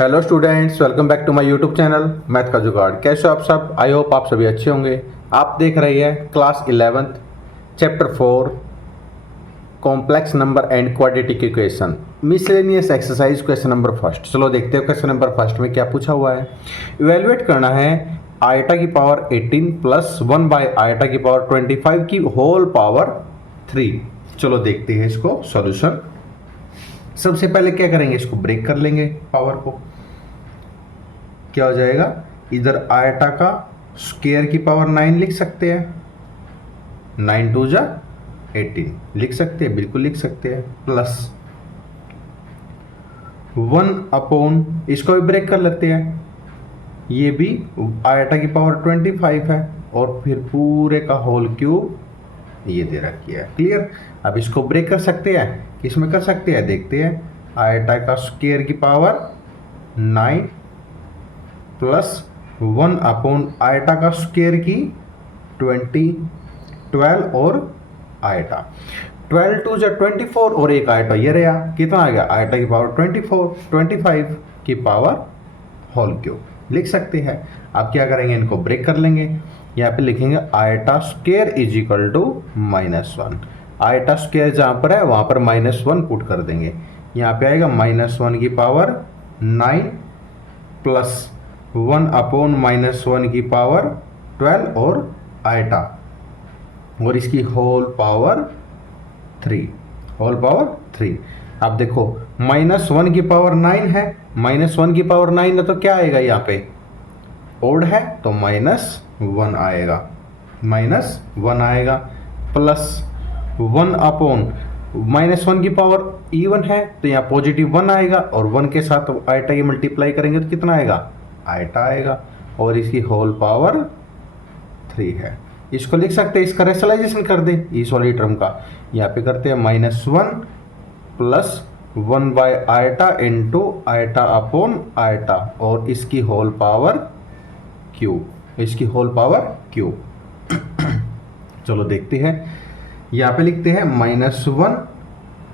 Hello students, welcome back to my YouTube channel math का जुगाड़। कैसे हो आप सब? आई होप आप सभी अच्छे होंगे। आप देख रहे हैं class 11th chapter 4 complex number and quadratic equation miscellaneous exercise question number first. चलो देखते हो क्वेश्चन नंबर फर्स्ट में क्या पूछा हुआ है। इवेलुएट करना है आयटा की पावर 18 प्लस 1 बाय आयटा की पावर 25 की होल पावर 3। चलो देखते हैं इसको सॉल्यूशन। सबसे पहले क्या करेंगे, इसको ब्रेक कर लेंगे पावर को। क्या हो जाएगा, इधर आयटा का स्क्वायर की पावर 9 लिख सकते हैं, 9 2 जा 18 लिख सकते हैं, बिल्कुल लिख सकते हैं, प्लस 1 अपॉन, इसको भी ब्रेक कर लेते हैं, ये भी आयटा की पावर 25 है और फिर पूरे का होल क्यूब ये दे रखी है। क्लियर। अब इसको ब्रेक कर सकते हैं, किसमें कर सकते हैं देखते हैं। आयटा का स्क्वायर की पावर 9 प्लस 1 अपॉन आयटा का स्क्वायर की 12 और आयटा 12 2 जा 24 और एक आयटा ये रहा, कितना आ गया, आयटा की पावर 25 की पावर होल क्यूब लिख सकते हैं। अब क्या करेंगे, इनको ब्रेक कर लेंगे। यहाँ पे लिखेंगे iota square is equal to -1। Iota square जहाँ पर है वहाँ पर -1 पुट कर देंगे। यहाँ पे आएगा -1 की पावर 9 प्लस 1 अपॉन -1 की पावर 12 और आयटा और इसकी होल पावर 3। अब देखो -1 की पावर 9 है, -1 की पावर 9 है तो क्या आएगा, यहाँ पे ओड है तो -1 आएगा, प्लस 1 अपॉन -1 की पावर इवन है तो यहाँ पॉजिटिव 1 आएगा और 1 के साथ आयटा ये मल्टीप्लाई करेंगे तो कितना आएगा, आयटा आएगा और इसकी होल पावर 3 है। इसको लिख सकते हैं, इसका रेशनलाइजेशन कर दें इस वाली टर्म का। यहाँ पे करते हैं -1 plus 1 by iota into iota upon iota और इसकी होल पावर क्यूब, चलो देखते हैं। यहाँ पे लिखते हैं -1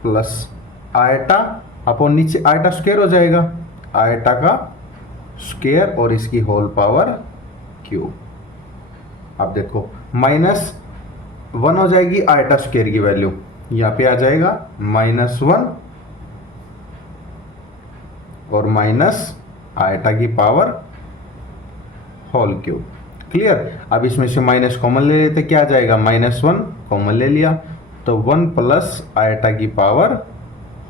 प्लस आयटा अपॉन नीचे आयटा स्क्वायर हो जाएगा, आयटा का स्क्वायर और इसकी होल पावर क्यूब। अब देखो -1 हो जाएगी आयटा स्क्वायर की वैल्यू, यहाँ पे आ जाएगा -1 और माइनस आयटा की पावर होल क्यूब। क्लियर। अब इसमें से माइनस कॉमन ले लेते, क्या आ जाएगा, -1 कॉमन ले लिया तो 1 प्लस आयटा की पावर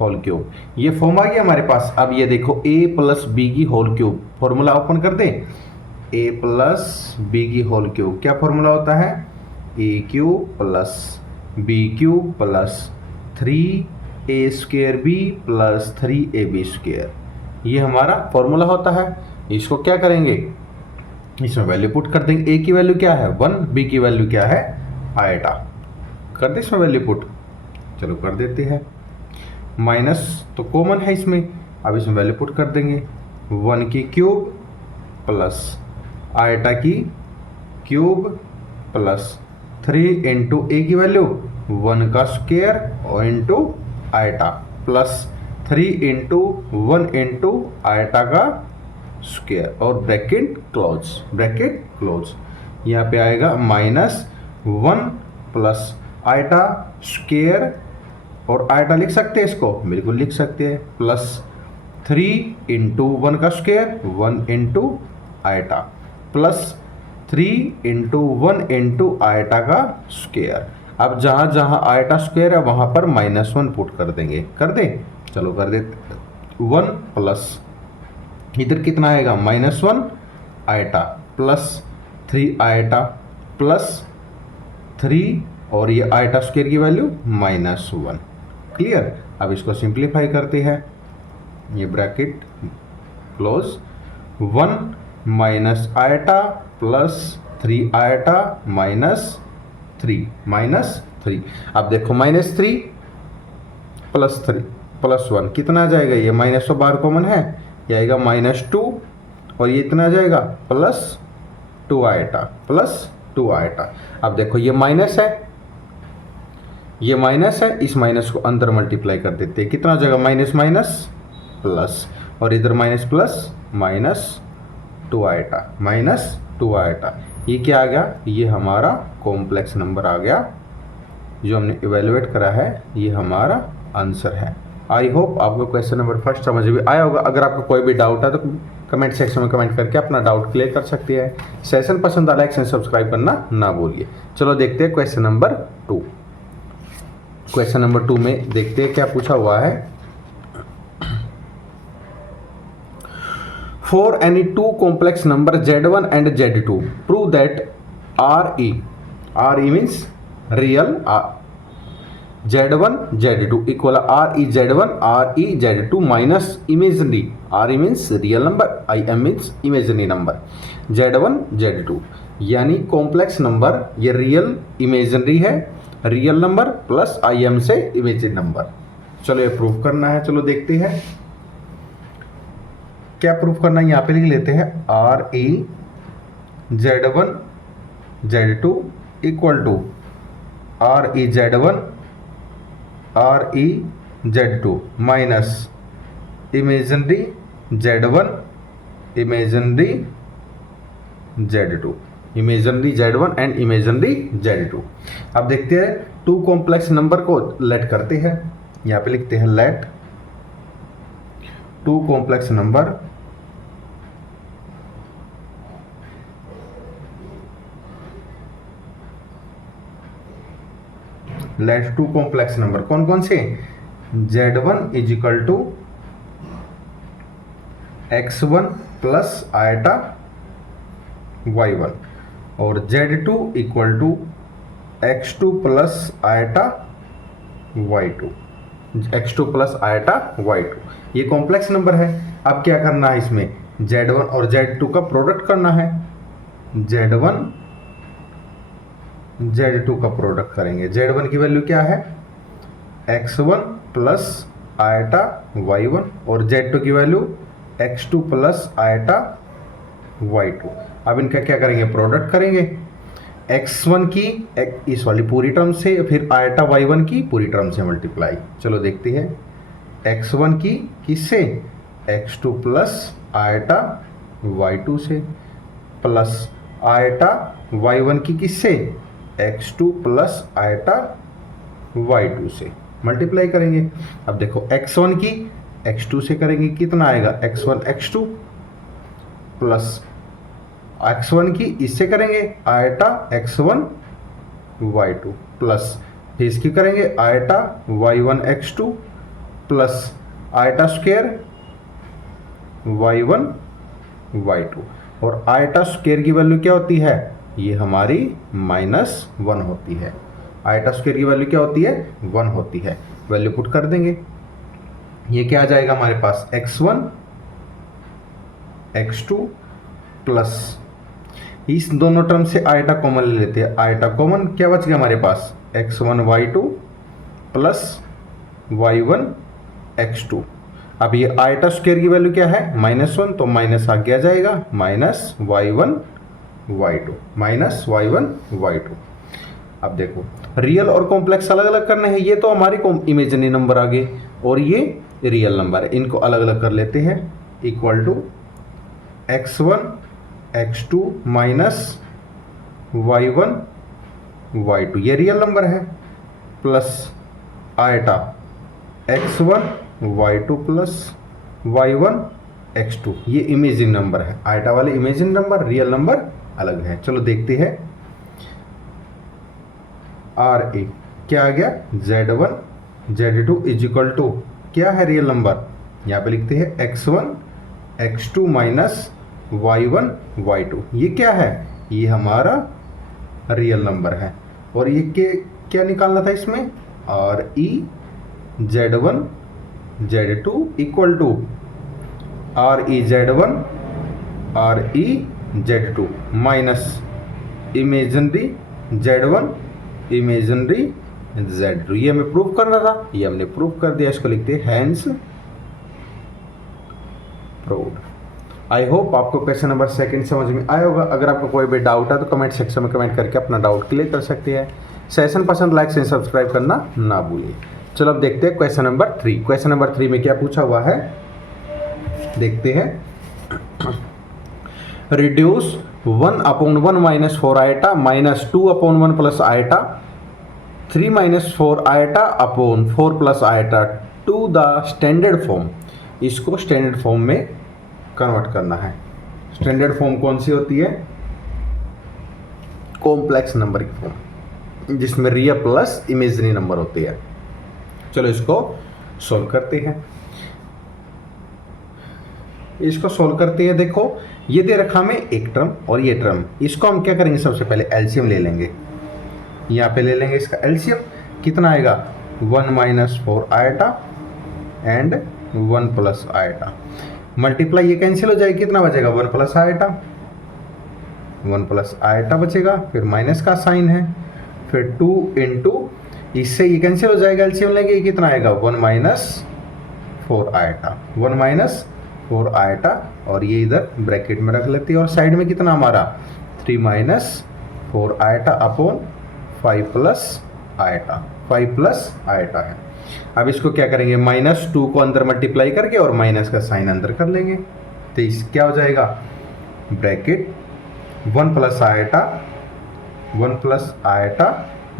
होल क्यूब। ये फॉर्म आ गया हमारे पास। अब ये देखो a प्लस बी की होल क्यूब, फॉर्मूला ओपन कर दे। a प्लस बी की होल क्यूब क्या फॉर्मूला होता है, a cube plus b cube plus 3a square b plus 3ab square, ये हमारा फॉर्मूला होता है। इसको क्या करेंगे, इसमें वैल्यू पुट कर देंगे। a की वैल्यू क्या है 1, b की वैल्यू क्या है आयटा, कर दे इसमें वैल्यू पुट। चलो कर देते हैं, माइनस तो कॉमन है इसमें, अब इसमें वैल्यू पुट कर देंगे। 1 की क्यूब प्लस आयटा की क्यूब प्लस 3 इंटू ए की वैल्यू 1 का स्क्वायर और into eta plus 3 into 1 into eta का स्क्वायर और ब्रैकेट क्लोज। यहाँ पे आएगा -1 प्लस आयटा स्क्वायर और आयटा लिख सकते हैं इसको, बिल्कुल लिख सकते हैं, प्लस 3 इंटू 1 का square 1 into eta plus 3 into 1 into eta का स्क्वायर। अब जहाँ जहाँ आयटा स्क्वायर है वहाँ पर -1 पुट कर देंगे, कर दे। चलो कर दे, 1 प्लस इधर कितना आएगा -1 आयटा प्लस 3 आयटा प्लस 3 और ये आयटा स्क्वायर की वैल्यू -1। क्लियर। अब इसको सिंप्लीफाई करते हैं, ये bracket close, 1 minus eta plus 3 eta -3। अब देखो -3 प्लस 3 प्लस 1 कितना आ जाएगा, ये माइनस तो बाहर कॉमन है, ये आएगा -2 और ये इतना आ जाएगा +2 आयटा। अब देखो ये माइनस है, इस माइनस को अंदर मल्टीप्लाई कर देते हैं, कितना हो जाएगा, माइनस माइनस प्लस और इधर माइनस प्लस -2 आएटा, -2 आएटा। ये क्या आ गया, ये हमारा कॉम्प्लेक्स नंबर आ गया जो हमने इवेलुएट करा है, ये हमारा आंसर है। आई होप आपको क्वेश्चन नंबर फर्स्ट समझ में आया होगा। अगर आपको कोई भी डाउट है तो कमेंट सेक्शन में कमेंट करके अपना डाउट क्लियर कर सकते हैं। सेशन पसंद आ लाइक एंड सब्सक्राइब करना ना भूलिए। चलो देखते हैं क्वेश्चन नंबर 2। क्वेश्चन नंबर 2 में देखते हैं क्या पूछा हुआ है। For any two complex number Z1 and Z2 prove that RE means real, Z1 Z2 equal RE Z1 RE Z2 minus imaginary, RE means real number, IM means imaginary number, Z1 Z2 यानी complex number ये real imaginary है, real number plus IM से imaginary number. चलो ये proof करना है। चलो देखते हैं क्या प्रूफ करना है। यहाँ पे लिख लेते हैं RE Z1 Z2 equal to RE Z1 RE Z2 minus imaginary Z1 imaginary Z2, imaginary Z1 and imaginary Z2। अब देखते हैं टू कॉम्प्लेक्स नंबर को लेट करते हैं। यहाँ पे लिखते हैं let two complex number let two complex number कौन कौन से, Z1 is equal to X1 plus iota Y1 और Z2 equal to X2 plus iota Y2, X2 plus iota Y2। ये कॉम्प्लेक्स नंबर है। अब क्या करना है, इसमें Z1 और Z2 का प्रोडक्ट करना है। Z1 Z2 का प्रोडक्ट करेंगे। Z1 की वैल्यू क्या है, X1 प्लस आयटा Y1 और Z2 की value X2 plus iota Y2। अब इनका क्या करेंगे, प्रोडक्ट करेंगे। X1 की इस वाली पूरी टर्म से, फिर आयटा Y1 की पूरी टर्म से मल्टीप्लाई। चलो देखते हैं X1 की किससे, X2 प्लस आयटा Y2 से, प्लस आयटा Y1 की किससे, X2 प्लस आयटा Y2 से मल्टीप्लाई करेंगे। अब देखो X1 की X2 से करेंगे, कितना आएगा, X1 X2 प्लस X1 की इससे करेंगे आयटा X1 Y2 प्लस फिर इसकी करेंगे eta Y1 X2 plus eta square Y1 Y2 और आयटा स्क्वायर की वैल्यू क्या होती है, ये हमारी -1 होती है। आयटा स्क्वायर की वैल्यू क्या होती है, 1 होती है। वैल्यू पुट कर देंगे, ये क्या आ जाएगा हमारे पास, X1 X2 प्लस इस दोनों टर्म से आयटा कॉमन ले लेते हैं। आयटा कॉमन क्या बच गया हमारे पास, X1 Y2 plus Y1 X2। अब ये आयटा स्क्वायर की वैल्यू क्या है, -1, तो माइनस आगे आ जाएगा, -Y1 Y2, -Y1 Y2। अब देखो रियल और कॉम्प्लेक्स अलग अलग करने हैं। ये तो हमारी इमेजिनरी नंबर आ गए और ये रियल नंबर है, इनको अलग अलग कर लेते हैं। Equal to X1 X2 minus Y1 Y2, ये रियल नंबर है, plus eta X1 Y2 plus Y1 X2, ये इमेजिनरी नंबर है। आयटा वाले इमेजिनरी नंबर, रियल नंबर अलग है। चलो देखते हैं RA क्या आ गया, Z1 Z2 is equal to क्या है रियल नंबर, यहाँ पे लिखते हैं X1 X2 minus Y1 Y2। ये क्या है, ये हमारा रियल नंबर है। और ये क्या निकालना था इसमें, RE Z1 Z2 equal to RE Z1 RE Z2 minus imaginary Z1 imaginary Z2। ये हमें प्रूफ करना था, ये हमने प्रूफ कर दिया। इसको लिखते हैं हैंस प्रूव्ड। आई होप आपको क्वेश्चन नंबर 2 समझ में आया होगा। अगर आपको कोई भी डाउट है तो कमेंट सेक्शन में कमेंट करके अपना डाउट क्लियर कर सकते हैं। सेशन पसंद लाइक से सब्सक्राइब करना ना भूलिए। चलो अब देखते हैं क्वेश्चन नंबर 3। क्वेश्चन नंबर 3 में क्या पूछा हुआ है, देखते हैं। Reduce 1/1 minus 4 iota minus 2/1 plus iota 3 minus 4 iota upon 4 plus iota to the standard form. इसको स्टैंडर्ड फॉर्म में कन्वर्ट करना है। स्टैंडर्ड फॉर्म कौन सी होती है? कॉम्प्लेक्स नंबर की फॉर्म, जिसमें रियल प्लस इमेजिनरी नंबर होती है। चलो इसको सॉल्व करते हैं। इसको सॉल्व करते हैं। देखो ये दे रखा हमें एक टर्म और ये टर्म, इसको हम क्या करेंगे, सबसे पहले एलसीएम ले लेंगे। यहाँ पे ले लेंगे इसका एलसीएम, कितना आएगा 1 minus 4 iota and 1 plus iota. Multiply ये कैंसिल हो जाएगी, कितना बचेगा 1 प्लस आइटा, 1 प्लस आइटा बचेगा, फिर माइनस का साइन है, फिर 2 इंटू इससे ये कैंसिल हो जाएगा, एलसीएम लेंगे, ये कितना आएगा 1 माइनस 4 आइटा, 1 माइनस 4 आइटा, और ये इधर ब्रैकेट में रख लेते हैं। और साइड में कितना हमारा 3 minus 4 iota upon 5 plus iota, 5 plus iota है। अब इसको क्या करेंगे, -2 को अंदर मल्टीप्लाई करके और माइनस का साइन अंदर कर लेंगे, तो इस क्या हो जाएगा bracket 1 plus iota, 1 plus iota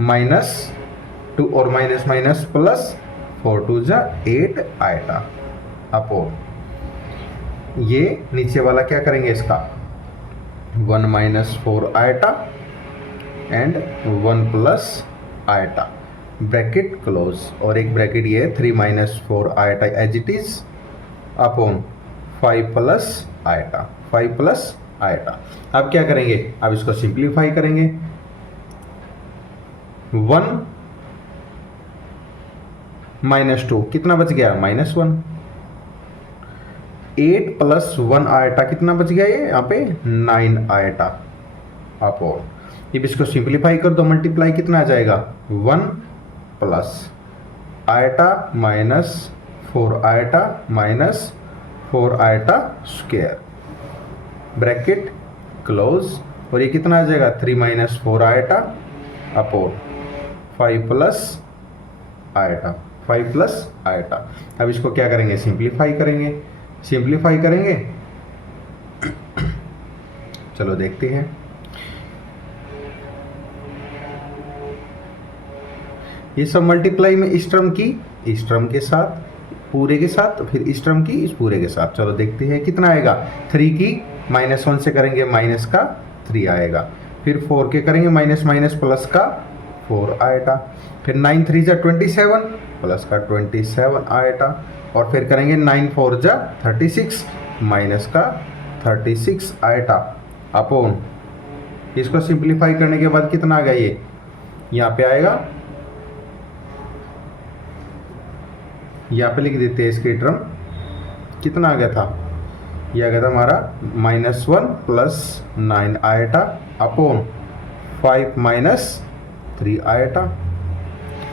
-2 और माइनस माइनस प्लस 4 2 जा 8 आइटा अपॉन ये नीचे वाला क्या करेंगे इसका 1 minus 4 iota and 1 plus iota, bracket close, और एक ब्रैकेट ये 3 minus 4 iota as it is upon 5 plus iota, 5 plus iota. अब क्या करेंगे, अब इसको सिंप्लीफाई करेंगे। 1 माइनस 2 कितना बच गया -1, 8 प्लस 1 आइटा कितना बच गया, ये यहाँ पे 9 आइटा अपॉन, अब इसको सिंप्लीफाई कर दो, मल्टीप्लाई कितना आ जाएगा 1 plus iota minus 4 iota minus 4 iota square, bracket close, और ये कितना आ जाएगा 3 minus 4 iota upon 5 plus iota, 5 plus iota. अब इसको क्या करेंगे, सिंप्लीफाई करेंगे, सिंप्लीफाई करेंगे। चलो देखते हैं। ये सब मल्टीप्लाई में इस टर्म की इस टर्म के साथ पूरे के साथ, फिर इस टर्म की इस पूरे के साथ। चलो देखते हैं कितना आएगा, 3 की -1 से करेंगे माइनस का 3 आएगा, फिर 4 के करेंगे माइनस माइनस प्लस का 4 आएगा, फिर 9 3 जा 27 प्लस का 27 आएगा, और फिर करेंगे 9 4 जा 36 माइनस का 36 आएगा अपॉन, इसको सिंप्लीफाई करने के बाद कितना आ गया, ये यहाँ पे आएगा, यहाँ पे लिख देते हैं इसके टर्म, कितना आ गया था, ये आ गया था हमारा -1 प्लस 9 आएटा अपॉन 5 माइनस 3 आएटा,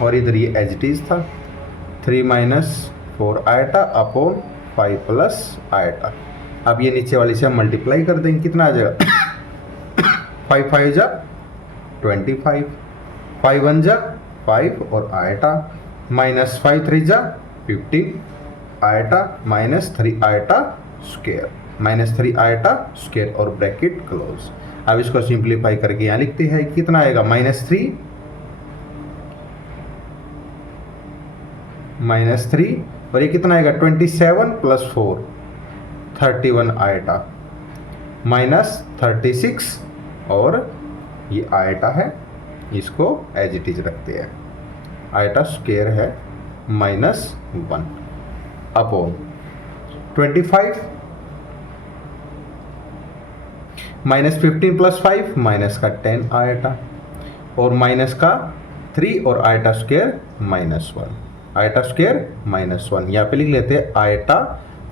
और इधर ये एज इट इज था 3 माइनस 4 आएटा अपॉन 5 प्लस आएटा। अब ये नीचे वाली से हम मल्टीप्लाई कर देंगे, कितना आ जाएगा 5 5 जा 25, 5 1 जा 5 और आएटा, माइनस 5 3 जा 15 आएटा माइनस 3 आएटा स्क्वायर, -3 आएटा स्क्वायर, और ब्रैकेट क्लोज। अब इसको सिंप्लीफाई करके यहाँ लिखते हैं, कितना आएगा -3 और ये कितना आएगा 27 प्लस 4 31 आएटा माइनस 36, और ये आएटा है, इसको एज इट इज रखते हैं, आएटा स्क्वायर है -1 अपॉन 25 माइनस 15 प्लस 5 माइनस का 10 आएटा, और माइनस का 3 और आएटा स्क्वायर -1, आएटा स्क्वायर -1। यहाँ पे लिख लेते हैं iota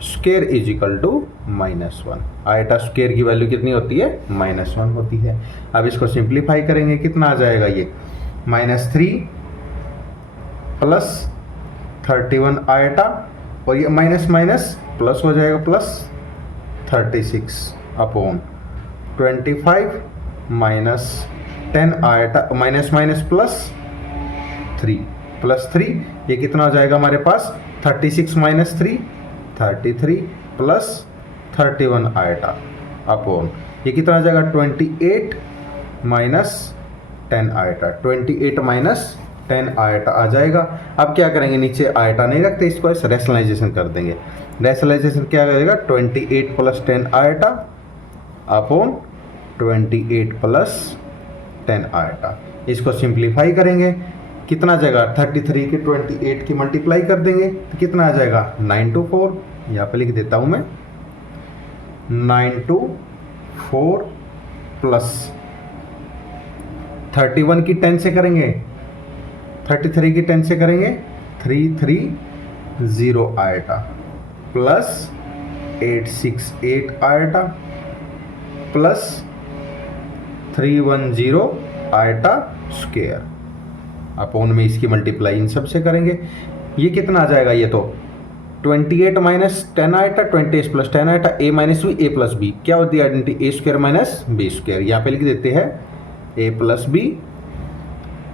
square is equal to -1, iota square की वैल्यू कितनी होती है -1 होती है। अब इसको सिंप्लीफाई करेंगे, कितना आ जाएगा, ये -3 प्लस 31 आएटा, और ये माइनस माइनस प्लस हो जाएगा plus 36 upon 25 minus 10 iota minus minus plus 3, ये कितना हो जाएगा हमारे पास 36 माइनस 3 33 प्लस 31 आयटा अपॉन ये कितना आ जाएगा 28 माइनस 10 आयटा, 28 माइनस 10 आयटा आ जाएगा। अब क्या करेंगे, नीचे आयटा नहीं रखते, इसको ऐसे रैशनलाइजेशन कर देंगे। रैशनलाइजेशन क्या करेगा 28 plus 10 eta upon 28 plus 10 eta. इसको सिंप्लीफाई करेंगे, कितना आ जाएगा 33 के 28 की मल्टीप्लाई कर देंगे तो कितना आ जाएगा 924, यहाँ पे लिख देता हूँ मैं 924 प्लस 31 की 10 से करेंगे, 33 की 10 से करेंगे 330 eta plus 868 eta plus 310 eta square upon में इसकी मल्टीप्लाई इन सब से करेंगे। ये कितना आ जाएगा, ये तो 28 माइनस 10 आयटा 28 प्लस 10 आयटा ए माइनस बी ए प्लस बी क्या होती है आइडेंटिटी ए स्क्वायर माइनस बी स्क्वायर। यहाँ पे लिख देते हैं ए प्लस बी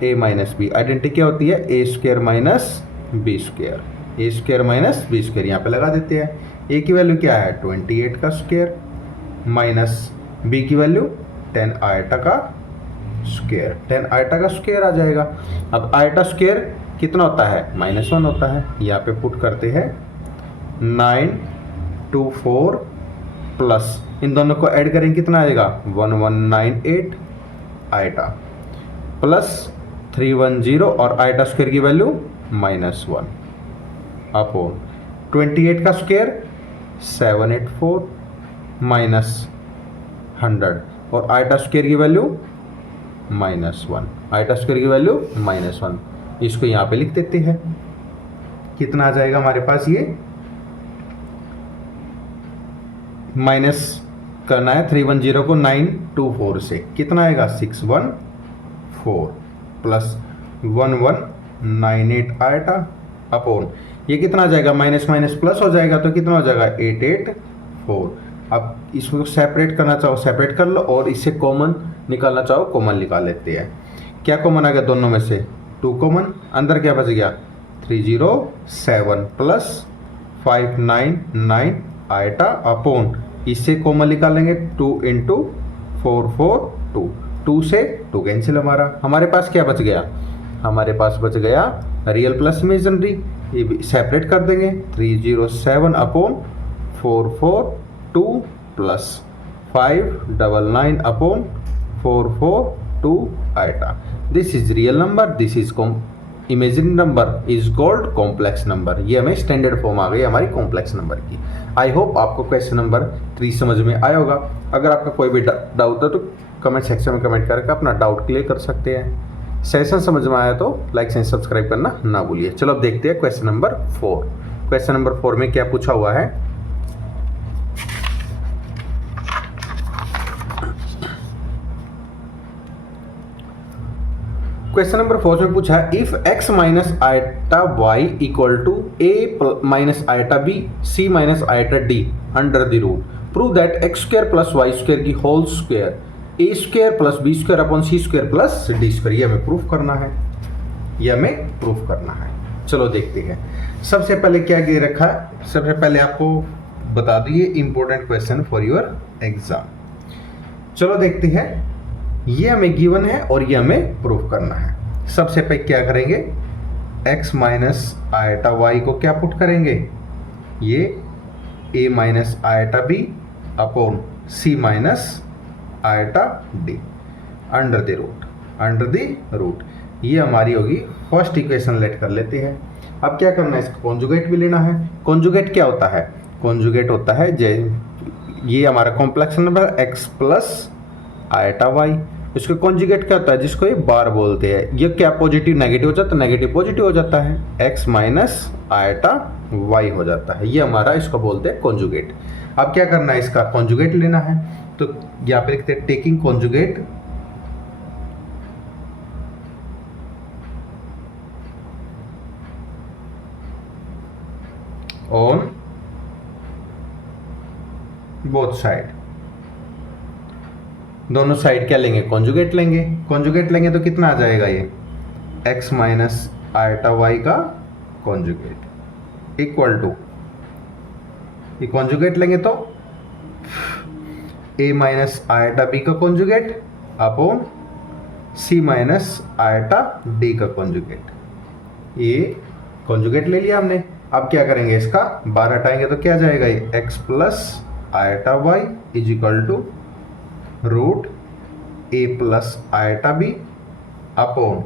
ए माइनस बी, आइडेंटिटी क्या होती है ए square minus b square, a square minus b square यहाँ पे लगा देते हैं। ए की वैल्यू क्या है 28 का स्क्वायर माइनस बी की वैल्यू 10 आयटा का स्क्वायर, 10 आयटा का स्क्वायर आ जाएगा। अब आयटा स्क्वायर कितना होता है -1 होता है, यहाँ पे पुट करते हैं 924 प्लस इन दोनों को ऐड करेंगे कितना आएगा 1198 आयटा प्लस 310 और आयटा स्क्वायर की वैल्यू -1 अपॉन 28 का स्क्वायर 784 माइनस 100 और आयटा स्क्वायर की वैल्यू -1, आयटा स्क्वायर की वैल्यू -1। इसको यहाँ पे लिख देते हैं, कितना आ जाएगा हमारे पास, ये माइनस करना है 310 को 924 से, कितना आएगा 614 प्लस 1198 आयटा अपॉन ये कितना आ जाएगा माइनस माइनस प्लस हो जाएगा तो कितना हो जाएगा 884। अब इसको सेपरेट करना चाहो सेपरेट कर लो और इससे कॉमन निकालना चाहो कॉमन निकाल लेते हैं। क्या कॉमन आ गया दोनों में से 2 कॉमन, अंदर क्या बच गया 307 प्लस 599 आयटा अपॉन इससे कॉमन निकालेंगे 2 इंटू 442, 2 से 2 कैंसिल हमारे पास क्या बच गया, हमारे पास बच गया रियल प्लस इमेजिनरी, ये भी सेपरेट कर देंगे 307 upon 442 plus 599 upon 442 eta. This is real number, this is imaginary number is called complex number. ये हमें स्टैंडर्ड फॉर्म आ गई हमारी कॉम्प्लेक्स नंबर की। आई होप आपको क्वेश्चन नंबर 3 समझ में आया होगा। अगर आपका कोई भी डाउट है तो कमेंट सेक्शन में कमेंट करके अपना डाउट क्लियर कर सकते हैं। सेशन समझ में आया तो लाइक एंड सब्सक्राइब करना ना भूलिए। चलो अब देखते हैं क्वेश्चन नंबर 4। क्वेश्चन नंबर 4 में क्या पूछा हुआ है, क्वेश्चन नंबर 4 में पूछा है if x minus iota y equal to a minus iota b c minus iota d under the root prove that x square plus y square की whole square a square plus b square upon c square plus d square. ये हमें proof करना है, ये हमें proof करना है। चलो देखते हैं। सबसे पहले क्या दे रखा है, सबसे पहले आपको बता दिए important question for your exam. चलो देखते हैं, ये हमें गिवन है और ये हमें प्रूफ करना है। सबसे पहले क्या करेंगे, x माइनस आयटा वाई को क्या पुट करेंगे, ये a minus iota b upon c minus iota d under the root. ये हमारी होगी फर्स्ट इक्वेशन। लेट कर लेते हैं। अब क्या करना है, इसका कॉन्जुगेट भी लेना है। कॉन्जुगेट क्या होता है, कॉन्जुगेट होता है ये हमारा complex number x plus iota y, इसका कॉन्जुगेट क्या होता है जिसको ये बार बोलते हैं। ये क्या पॉजिटिव नेगेटिव हो जाता है, नेगेटिव पॉजिटिव हो जाता है, x माइनस आयटा वाई हो जाता है। ये हमारा इसको बोलते हैं कॉन्जुगेट। अब क्या करना है, इसका कॉन्जुगेट लेना है। तो यहाँ पे लिखते हैं taking conjugate on both side, दोनों साइड क्या लेंगे, कॉन्जुगेट लेंगे। कॉन्जुगेट लेंगे तो कितना आ जाएगा, ये x माइनस आयटा वाई का कॉन्जुगेट इक्वल टू ये कॉन्जुगेट लेंगे तो a माइनस आयटा b का conjugate upon c minus iota d का कॉन्जुगेट। ये कॉन्जुगेट ले लिया हमने। अब क्या करेंगे, इसका बार हटाएंगे तो क्या जाएगा, ये x plus iota y is equal to root a plus iota b upon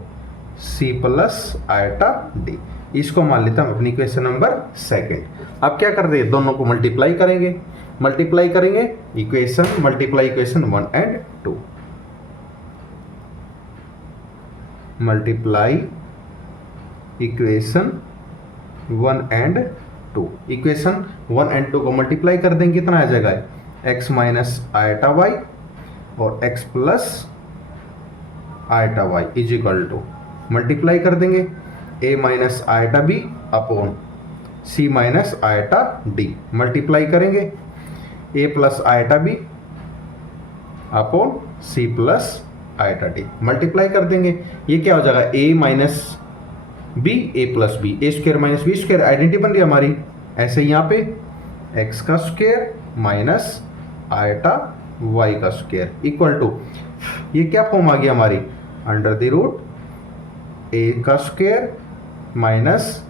c plus iota d। इसको मान लेते हैं अपनी इक्वेशन नंबर सेकंड। अब क्या कर रहे हैं, दोनों को मल्टीप्लाई करेंगे equation multiply equation 1 and 2, multiply equation 1 and 2। Equation 1 and 2 को मल्टीप्लाई कर देंगे, कितना आ जाएगा, x माइनस आयटा वाई और x plus iota y is equal to multiply कर देंगे a minus iota b upon c minus iota d। Multiply करेंगे a plus iota b upon c plus iota d। Multiply कर देंगे, ये क्या हो जाएगा, a minus b a plus b, a square minus b square, identity बन रही है हमारी। ऐसे यहाँ पे x का स्क्वायर माइनस आयटा y का स्क्वायर इक्वल टू, ये क्या फॉर्म आ गया हमारी, अंडर द रूट a का स्क्वायर माइनस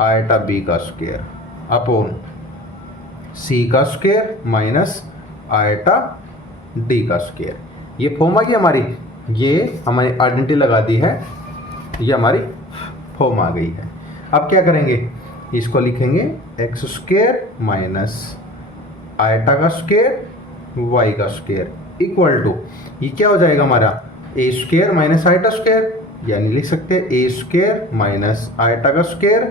आयटा b का स्क्वायर अपॉन c का स्क्वायर माइनस आयटा d का स्क्वायर। ये फॉर्म आ गई हमारी, ये हमारी आइडेंटिटी लगा दी है, ये हमारी फॉर्म आ गई है। अब क्या करेंगे, इसको लिखेंगे एक्स स्क्वायर माइनस आयटा का स्क्वायर वाई का स्क्वायर इक्वल टू, ये क्या हो जाएगा हमारा, ए स्क्वायर माइनस आयटा स्क्वायर, यानी लिख सकते हैं ए स्क्वायर माइनस आयटा का स्क्वायर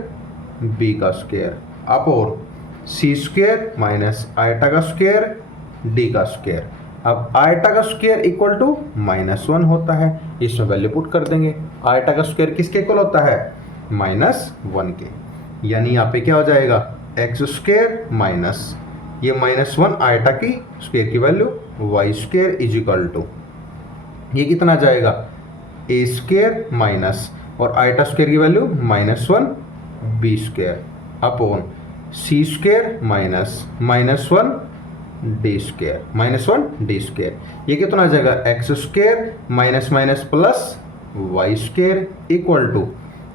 बी का square upon c square minus eta का स्क्वायर डी का स्क्वायर। अब आयटा का स्क्वायर इक्वल टू -1 होता है, इसमें वैल्यू पुट कर देंगे। आयटा का स्क्वायर किसके इक्वल होता है, -1 के, यानी यहाँ पे क्या हो जाएगा, एक्स स्क्वायर माइनस ये -1 आयटा की स्क्वायर की value y square is equal to, ये कितना जाएगा, ए स्क्वायर माइनस और आयटा स्क्वायर की value -1 b square upon c square minus -1 d square -1 d square. ये कितना आ जाएगा, x square minus minus plus y square equal to,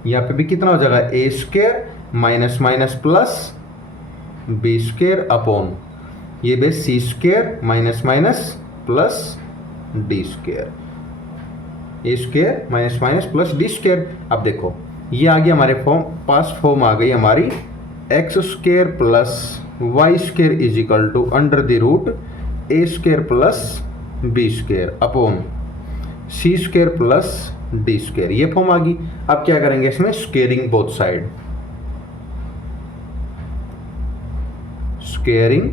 यहाँ पे भी कितना हो जाएगा, a square minus minus plus b square upon ये base c square minus minus plus d square, a square minus minus plus d square. अब देखो ये आ गया हमारे फॉर्म आ गई हमारी, x square plus y square is equal to under the root a square plus b square upon c square plus d square, ये form आ गई। अब क्या करेंगे, इसमें squaring both side, squaring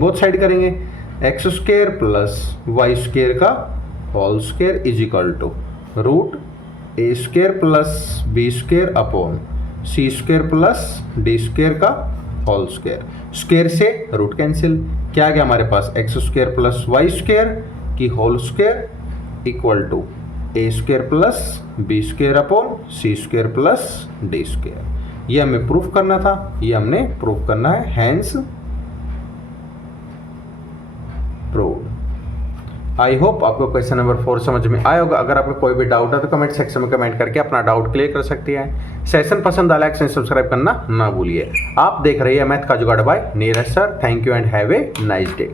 both side करेंगे, x square plus y square का whole square is equal to root a square plus b square upon c square plus d square का होल स्क्वायर। स्क्वायर से root cancel, क्या आ गया हमारे पास, x square plus y square की whole square equal to a square plus b square upon c square plus d square. ये हमें प्रूफ करना था, ये हमने प्रूफ करना है, हैंस प्रूव्ड। आई होप आपको क्वेश्चन नंबर 4 समझ में आया होगा। अगर आपको कोई भी डाउट है तो कमेंट सेक्शन में कमेंट करके अपना डाउट क्लियर कर सकती हैं। सेशन पसंद आया, लाइक सब्सक्राइब करना ना भूलिए। आप देख रहे हैं मैथ का जुगाड़ by Neeraj sir. Thank you and have a nice day.